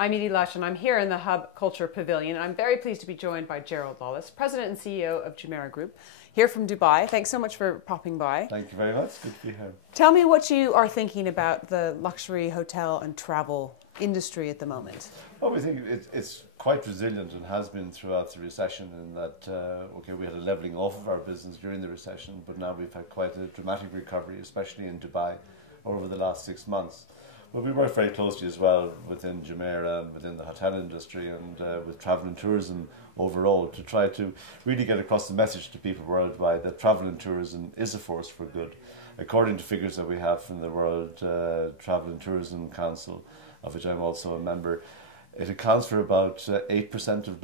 I'm Edie Lush, and I'm here in the Hub Culture Pavilion. I'm very pleased to be joined by Gerald Lawless, President and CEO of Jumeirah Group, here from Dubai. Thanks so much for popping by. Thank you very much. Good to be here. Tell me what you are thinking about the luxury hotel and travel industry at the moment. Well, we think it's quite resilient and has been throughout the recession in that, okay, we had a levelling off of our business during the recession, but now we've had quite a dramatic recovery, especially in Dubai, over the last 6 months. But we work very closely as well within Jumeirah and within the hotel industry and with travel and tourism overall to try to really get across the message to people worldwide that travel and tourism is a force for good. According to figures that we have from the World Travel and Tourism Council, of which I'm also a member, it accounts for about 8% of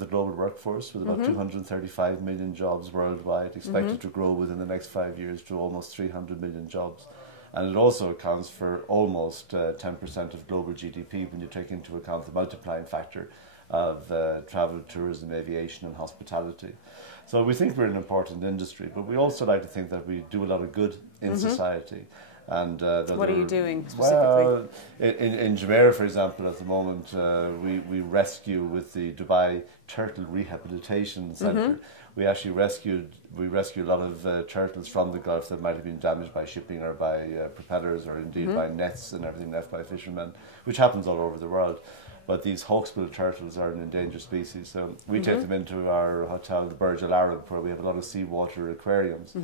the global workforce, with about 235 million jobs worldwide, expected to grow within the next 5 years to almost 300 million jobs. And it also accounts for almost 10% of global GDP when you take into account the multiplying factor of travel, tourism, aviation and hospitality. So we think we're an important industry, but we also like to think that we do a lot of good in society. And what are you doing specifically? Well, in Jumeirah, for example, at the moment, we rescue with the Dubai Turtle Rehabilitation Centre. We actually rescue a lot of turtles from the Gulf that might have been damaged by shipping or by propellers or indeed by nets and everything left by fishermen, which happens all over the world. But these hawksbill turtles are an endangered species, so we take them into our hotel, the Burj Al Arab, where we have a lot of seawater aquariums,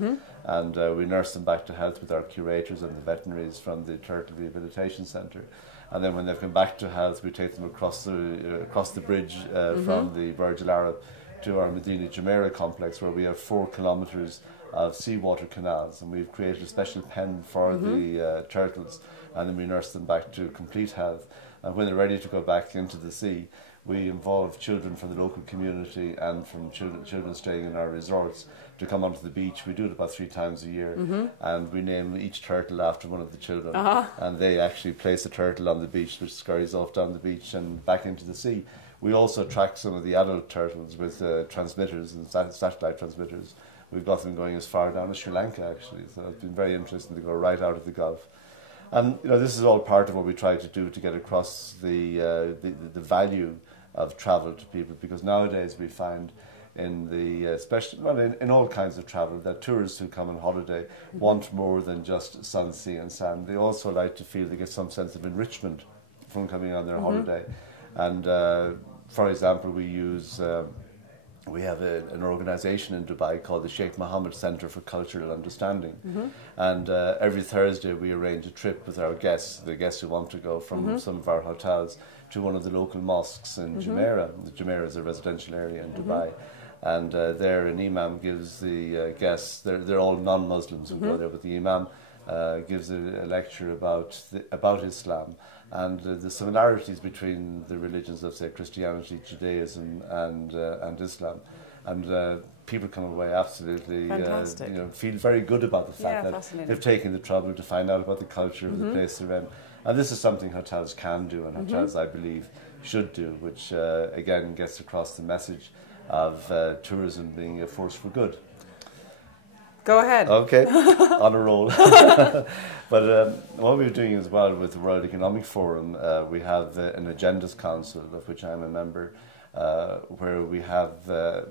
and we nurse them back to health with our curators and the veterinaries from the Turtle Rehabilitation Centre. And then when they've come back to health, we take them across the bridge from the Burj Al Arab to our Medina Jumeirah complex, where we have 4 kilometres of seawater canals, and we've created a special pen for the turtles, and then we nurse them back to complete health. And when they're ready to go back into the sea, we involve children from the local community and from children staying in our resorts to come onto the beach. We do it about 3 times a year, and we name each turtle after one of the children, and they actually place a turtle on the beach which scurries off down the beach and back into the sea. We also track some of the adult turtles with transmitters and satellite transmitters. We've got them going as far down as Sri Lanka, actually, so it's been very interesting to go right out of the Gulf. And this is all part of what we try to do to get across the value of travel to people, because nowadays we find in the especially in all kinds of travel that tourists who come on holiday want more than just sun, sea and sand. They also like to feel they get some sense of enrichment from coming on their holiday. And for example, we have an organisation in Dubai called the Sheikh Mohammed Centre for Cultural Understanding. And every Thursday we arrange a trip with our guests, the guests who want to go from some of our hotels to one of the local mosques in Jumeirah. Jumeirah is a residential area in Dubai. And there an imam gives the guests, they're all non-Muslims who go there, but the imam gives a lecture about Islam and the similarities between the religions of, say, Christianity, Judaism and Islam. And people come away absolutely feel very good about the fact that they've taken the trouble to find out about the culture of the place they're in. And this is something hotels can do, and hotels, I believe, should do, which again gets across the message of tourism being a force for good. Go ahead. Okay, on a roll. But what we're doing as well with the World Economic Forum, we have an Agendas Council, of which I'm a member, where we have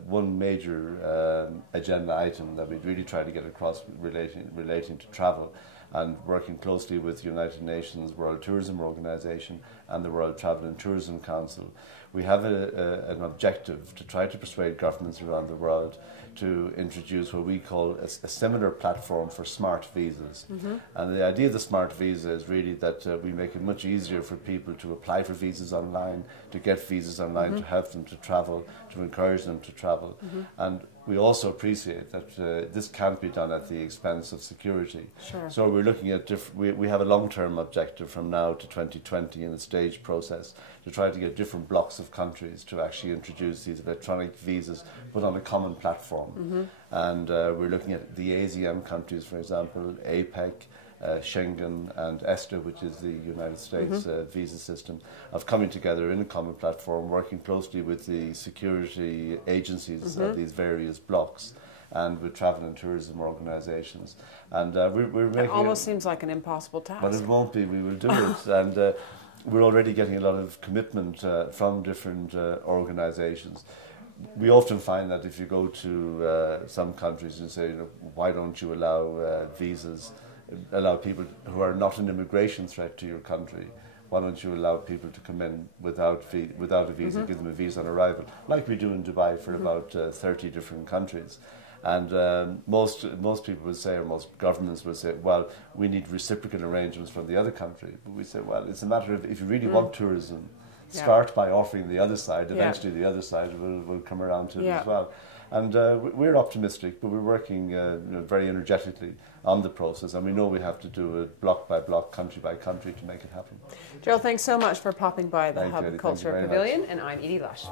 one major agenda item that we really try to get across relating to travel, and working closely with the United Nations World Tourism Organization and the World Travel and Tourism Council. We have an objective to try to persuade governments around the world to introduce what we call a similar platform for smart visas. And the idea of the smart visa is really that we make it much easier for people to apply for visas online, to get visas online, to help them to travel, to encourage them to travel. And we also appreciate that this can't be done at the expense of security. So we're looking at we have a long-term objective from now to 2020 in a staged process to try to get different blocks of countries to actually introduce these electronic visas, but on a common platform. And we're looking at the ASEAN countries, for example, APEC, Schengen and ESTA, which is the United States visa system, of coming together in a common platform, working closely with the security agencies of these various blocks and with travel and tourism organisations. And we're making it almost seems like an impossible task. But it won't be, we will do it. And we're already getting a lot of commitment from different organisations. We often find that if you go to some countries and say, why don't you allow visas, allow people who are not an immigration threat to your country, why don't you allow people to come in without a visa, give them a visa on arrival, like we do in Dubai for about 30 different countries. And most people would say, or most governments would say, well, we need reciprocal arrangements from the other country. But we say, well, it's a matter of, if you really want tourism, start by offering the other side. Eventually the other side will come around to it as well. And we're optimistic, but we're working very energetically on the process, and we know we have to do it block by block, country by country to make it happen. Gerald, thanks so much for popping by the Hub Culture Pavilion, and I'm Edie Lush.